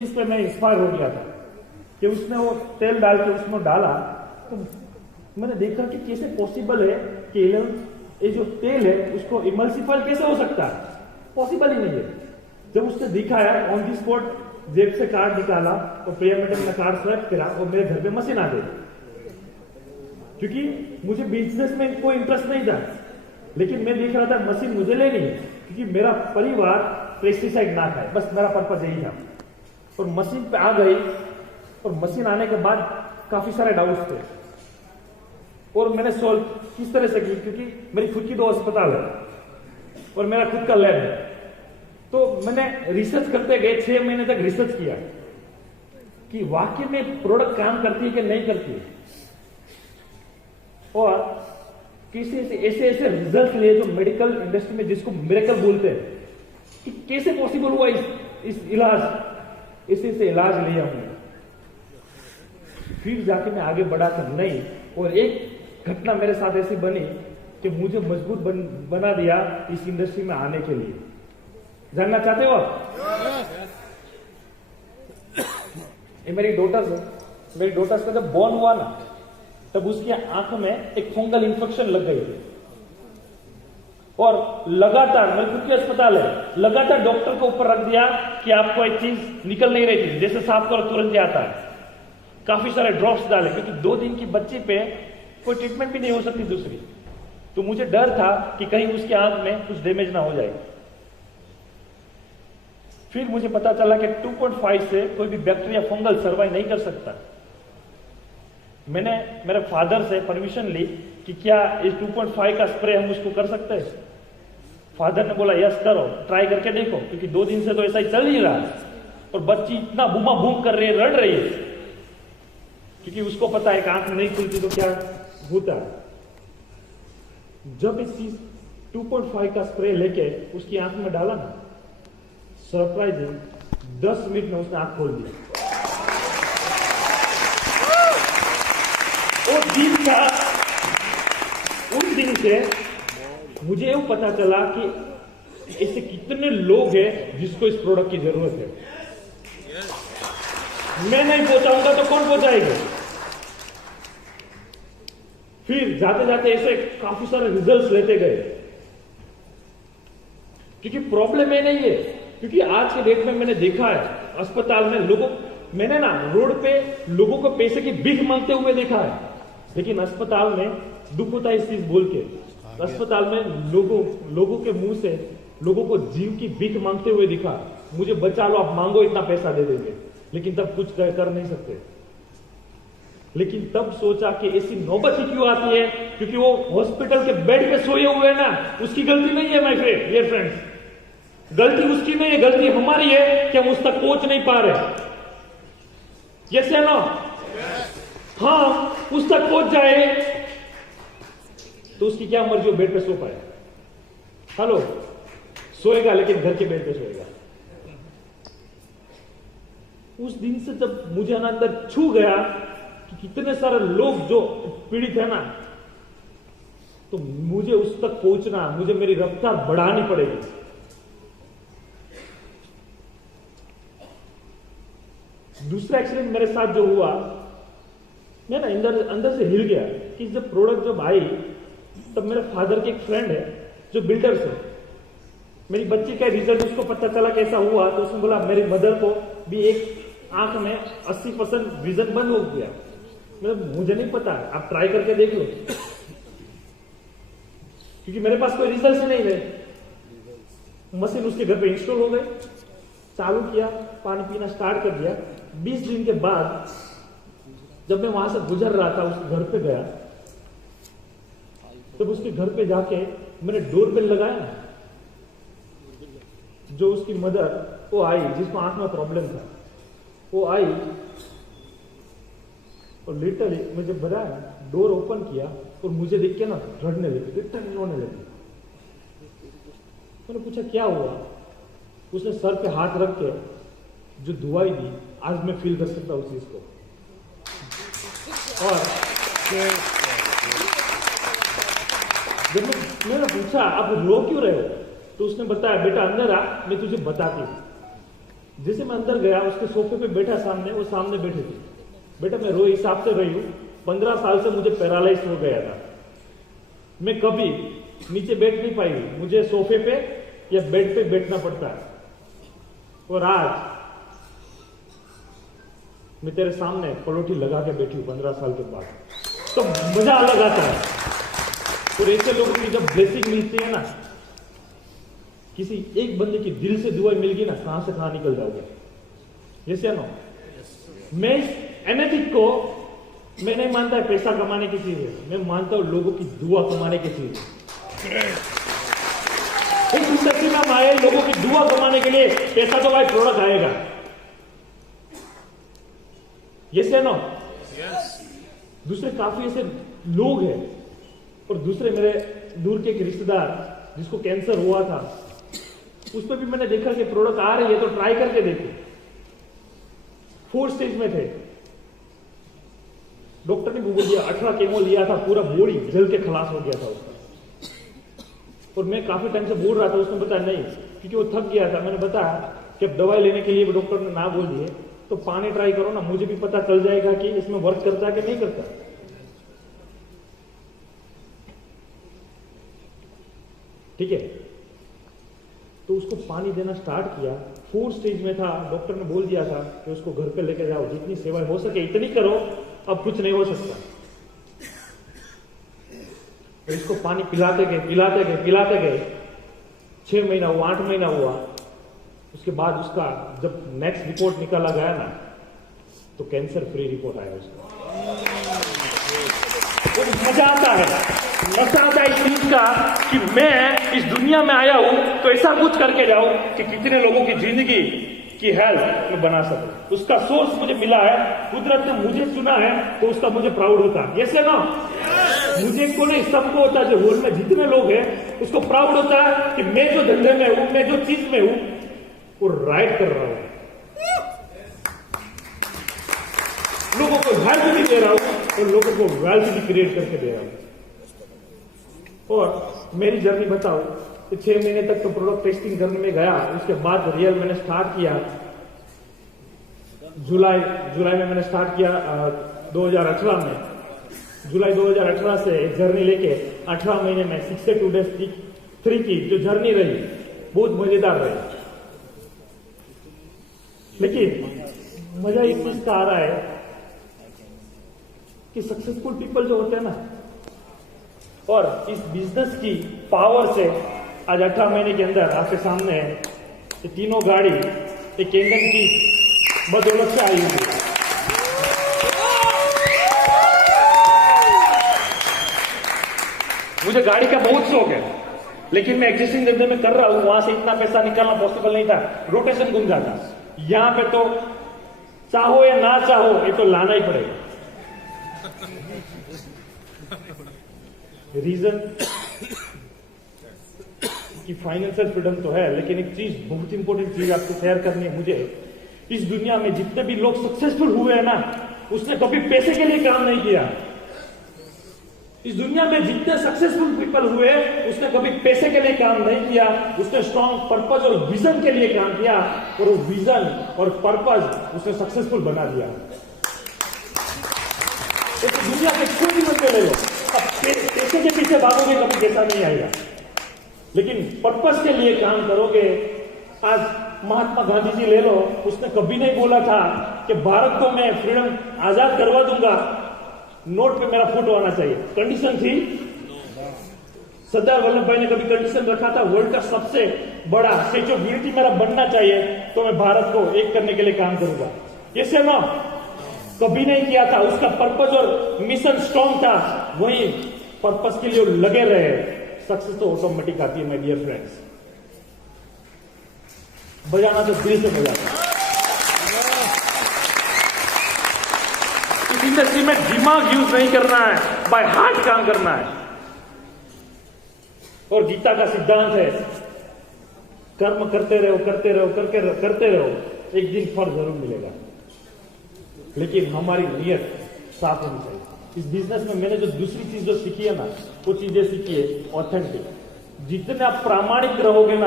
इस पे मैं इंस्पायर हो गया था कि उसने वो तेल डाल के उसमें डाला, तो मैंने देखा कि कैसे पॉसिबल है कि ये जो तेल है उसको इमल्सिफाई कैसे हो सकता है, पॉसिबल ही नहीं है। जब उसने दिखाया ऑन दी स्पॉट, जेब से कार्ड निकाला और पे मेटल में कार्ड स्वैप करा और मेरे घर पे मशीन आ गई। क्योंकि मुझे बिजनेस में कोई इंटरेस्ट नहीं था, लेकिन मैं देख रहा था मशीन मुझे लेनी है क्योंकि मेरा परिवार पेस्टिसाइड ना खाए, बस मेरा पर्पज यही था। और मशीन पे आ गई और मशीन आने के बाद काफी सारे डाउट्स थे और मैंने सॉल्व किस तरह से की, क्योंकि मेरी खुद की 2 अस्पताल है और मेरा खुद का लैब है। तो मैंने रिसर्च करते गए, 6 महीने तक रिसर्च किया कि वाकई में प्रोडक्ट काम करती है कि नहीं करती है, और किसी से ऐसे रिजल्ट लिए जो मेडिकल इंडस्ट्री में जिसको मिरेकल बोलते हैं कि कैसे पॉसिबल हुआ इस इलाज, इसी से इलाज लिया हमने। फिर जाके मैं आगे बढ़ा कि नहीं, और एक घटना मेरे साथ ऐसी बनी कि मुझे मजबूत बना दिया इस इंडस्ट्री में आने के लिए। जानना चाहते हो आप? ये मेरी डॉटर्स है। मेरी डॉटर्स का जब बॉर्न हुआ ना, तब उसकी आंख में एक फंगल इंफेक्शन लग गई थी और लगातार, मेरे खुद के अस्पताल है, लगातार डॉक्टर को ऊपर रख दिया कि आपको एक चीज निकल नहीं रही थी, जैसे सांप को तुरंत आता है। काफी सारे ड्रॉप्स डाले क्योंकि 2 दिन की बच्ची पे कोई ट्रीटमेंट भी नहीं हो सकती दूसरी। तो मुझे डर था कि कहीं उसकी आंख में कुछ डैमेज ना हो जाए। फिर मुझे पता चला कि 2.5 से कोई भी बैक्टीरिया फंगल सर्वाइव नहीं कर सकता। मैंने मेरे फादर से परमिशन ली कि क्या इस 2.5 का स्प्रे हम उसको कर सकते हैं। फादर ने बोला यस करो, ट्राई करके देखो, क्योंकि 2 दिन से तो ऐसा ही चल ही रहा है और बच्ची इतना बूमा बूम कर रही है, रड़ रही है, क्योंकि उसको पता है कि आंख नहीं खुलती तो क्या होता है। जब इस चीज 2.5 का स्प्रे लेके उसकी आंख में डाला ना, सरप्राइजिंग 10 मिनट में उसने आंख खोल दी। उस दिन से मुझे ये पता चला कि ऐसे कितने लोग हैं जिसको इस प्रोडक्ट की जरूरत है। मैं नहीं पहुंचाऊंगा तो कौन पहुंचाएगा? फिर जाते जाते ऐसे काफी सारे रिजल्ट्स लेते गए, क्योंकि प्रॉब्लम ये नहीं है, क्योंकि आज के डेट में मैंने देखा है अस्पताल में मैंने ना रोड पे लोगों को पैसे की भीख मांगते हुए देखा है, लेकिन अस्पताल में दुख होता है इस चीज बोल के। अस्पताल में लोगों के मुंह से लोगों को जीव की भीख मांगते हुए दिखा, मुझे बचा लो, आप मांगो, इतना पैसा दे देंगे, लेकिन तब कुछ कर नहीं सकते। लेकिन तब सोचा कि ऐसी नौबत ही क्यों आती है, क्योंकि वो हॉस्पिटल के बेड पे सोए हुए हैं ना, उसकी गलती नहीं है माय फ्रेंड, ये फ्रेंड्स, गलती उसकी नहीं है, गलती हमारी है कि हम उस तक पहुंच नहीं पा रहे। यस या नो? हाँ, उस तक पहुंच जाए तो उसकी क्या मर्जी हो, बेड पे सो पाए। हेलो, सोएगा लेकिन घर के बेड पे सोएगा। उस दिन से जब मुझे अंदर छू गया कि कितने सारे लोग जो पीड़ित है ना, तो मुझे उस तक पहुंचना, मुझे मेरी रफ्तार बढ़ानी पड़ेगी। दूसरा एक्सीडेंट मेरे साथ जो हुआ, मैं ना अंदर से हिल गया कि जब प्रोडक्ट जब आई, तब मेरे फादर के एक फ्रेंड है जो बिल्डर्स है, मेरी बच्ची का रिजल्ट उसको पता चला कैसा हुआ, तो उसने बोला मेरी मदर को भी एक आंख में 80% विजन बंद हो गया। मुझे नहीं पता, आप ट्राई करके देख लो, क्योंकि मेरे पास कोई रिजल्ट ही नहीं है। मशीन उसके घर पे इंस्टॉल हो गई, चालू किया, पानी पीना स्टार्ट कर दिया। 20 दिन के बाद जब मैं वहां से गुजर रहा था, उसके घर पे गया, तब उसके घर पे जाके मैंने डोर बेल लगाया, जो उसकी मदर वो आई, जिसको आंख में प्रॉब्लम था, वो आई और लिटरली मुझे बताया, डोर ओपन किया और मुझे देख के ना रड़ने लगी, लिटरली रोने लगी। मैंने पूछा क्या हुआ? उसने सर पे हाथ रख के जो दुआई दी, आज मैं फील कर सकता हूं उस चीज को। और जब मैंने पूछा आप रो क्यों रहे हो, तो उसने बताया बेटा अंदर आ, मैं तुझे बताती हूं। जैसे मैं अंदर गया, उसके सोफे पे बैठा सामने, वो सामने बैठे थे। बेटा मैं रोज हिसाब से रही हूं, 15 साल से मुझे पैरालाइज हो गया था। मैं कभी नीचे बैठ नहीं पाई, मुझे सोफे पे या बेड पे बैठना पड़ता है। और आज मैं तेरे सामने पलोठी लगा के बैठी हूं 15 साल के बाद, तो मजा अलग आता है। और ऐसे लोगों की जब ब्लेसिंग मिलती है ना, किसी एक बंदे की दिल से दुआ मिल गई ना, कहां से कहां निकल जाओगे। जैसे नो, मैं एनेथिक को मैं नहीं मानता है पैसा कमाने की चीज है, मैं मानता हूं लोगों की दुआ कमाने की चीज है। में आए लोगों की दुआ कमाने के लिए पैसा तो भाई प्रोडक्ट आएगा। यस या नो? दूसरे काफी ऐसे लोग हैं, और दूसरे मेरे दूर के एक रिश्तेदार जिसको कैंसर हुआ था, उस पर भी मैंने देखा कि प्रोडक्ट आ रही है तो ट्राई करके देखे। 4 स्टेज में थे, डॉक्टर ने बोल दिया 18 केमो लिया था, पूरा बॉडी जल के खलास हो गया था उसका। और मैं काफी टाइम से बोल रहा था, उसने बताया नहीं, क्योंकि वो थक गया था। मैंने बताया कि अब दवाई लेने के लिए डॉक्टर ने ना बोल दिए तो पानी ट्राई करो ना, मुझे भी पता चल जाएगा कि इसमें वर्क करता है कि नहीं करता। ठीक है, तो उसको पानी देना स्टार्ट किया। 4 स्टेज में था, डॉक्टर ने बोल दिया था कि उसको घर पे लेके जाओ, जितनी सेवा हो सके इतनी करो, अब कुछ नहीं हो सकता। तो इसको पानी पिलाते गए 6 महीना हुआ, 8 महीना हुआ। उसके बाद उसका जब नेक्स्ट रिपोर्ट निकाला गया ना, तो कैंसर फ्री रिपोर्ट आया उसका। तो मजा आता है इस चीज का कि मैं इस दुनिया में आया हूं तो ऐसा कुछ करके जाऊं कि कितने लोगों की जिंदगी की हेल्थ में बना सकूं। उसका सोर्स मुझे मिला है, कुदरत ने मुझे चुना है, तो उसका मुझे प्राउड होता है। यस या नो? मुझे को नहीं, सबको होता है। जो होल में जितने लोग हैं उसको प्राउड होता है कि मैं जो धंधे में हूं, मैं जो चीज में हूं, वो राइट कर रहा हूं, लोगों को हेल्थ भी दे रहा हूं और लोगों को वेल्थ भी क्रिएट करके दे रहा हूं। और मेरी जर्नी बताओ तो 6 महीने तक तो प्रोडक्ट टेस्टिंग करने में गया। उसके बाद रियल मैंने स्टार्ट किया जुलाई में मैंने स्टार्ट किया 2018 में। जुलाई 2018 से जर्नी लेके 18 महीने में 62 days 3 की जो जर्नी रही, बहुत मजेदार रही। लेकिन मजा इस चीज का आ रहा है कि सक्सेसफुल पीपल जो होते हैं ना, और इस बिजनेस की पावर से आज 18 महीने के अंदर आपके सामने है ये तीनों गाड़ी एक इंजन की बदौलत से आई हुई है। मुझे गाड़ी का बहुत शौक है, लेकिन मैं एग्जिस्टिंग धंधे में कर रहा हूं, वहां से इतना पैसा निकालना पॉसिबल नहीं था, रोटेशन घूम जाता। यहां पे तो चाहो या ना चाहो ये तो लाना ही पड़ेगा। रीजन कि फाइनेंशियल फ्रीडम तो है, लेकिन एक चीज, बहुत इंपॉर्टेंट चीज आपको शेयर करनी है मुझे। इस दुनिया में जितने भी लोग सक्सेसफुल हुए हैं ना, उसने कभी पैसे के लिए काम नहीं किया। इस दुनिया में जितने सक्सेसफुल पीपल हुए, उसने कभी पैसे के लिए काम नहीं किया, उसने स्ट्रॉन्ग पर्पज और विजन के लिए काम किया, और वो विजन और पर्पज उसने सक्सेसफुल बना दिया। तो दुनिया के कोई भी बंदे ले लो, अब पैसे के पीछे भागोगे कभी पैसा नहीं आएगा, लेकिन पर्पज के लिए काम करोगे। आज महात्मा गांधी जी ले लो, उसने कभी नहीं बोला था कि भारत को मैं फ्रीडम आजाद करवा दूंगा, नोट पे मेरा फोटो आना चाहिए। कंडीशन थी, सरदार वल्लभ भाई ने कभी कंडीशन रखा था, वर्ल्ड का सबसे बड़ा स्टैच्यू ऑफ यूनिटी मेरा बनना चाहिए, तो मैं भारत को एक करने के लिए काम करूंगा। ये से ना कभी नहीं किया था। उसका पर्पज और मिशन स्ट्रॉन्ग था, वही पर्पज के लिए लगे रहे। सक्सेस तो ऑटोमेटिक आती है माय डियर फ्रेंड्स। बजाना तो दिल से बजाना। इस इंडस्ट्री में दिमाग यूज नहीं करना है, बाय हार्ट काम करना है। और गीता का सिद्धांत है, कर्म करते रहो, करते रहो, करते रहो, एक दिन फल जरूर मिलेगा, लेकिन हमारी नीयत साफ होनी चाहिए। इस बिजनेस में मैंने जो दूसरी चीज जो सीखी है ना, वो चीजें सीखी है ऑथेंटिक। जितने आप प्रामाणिक रहोगे ना,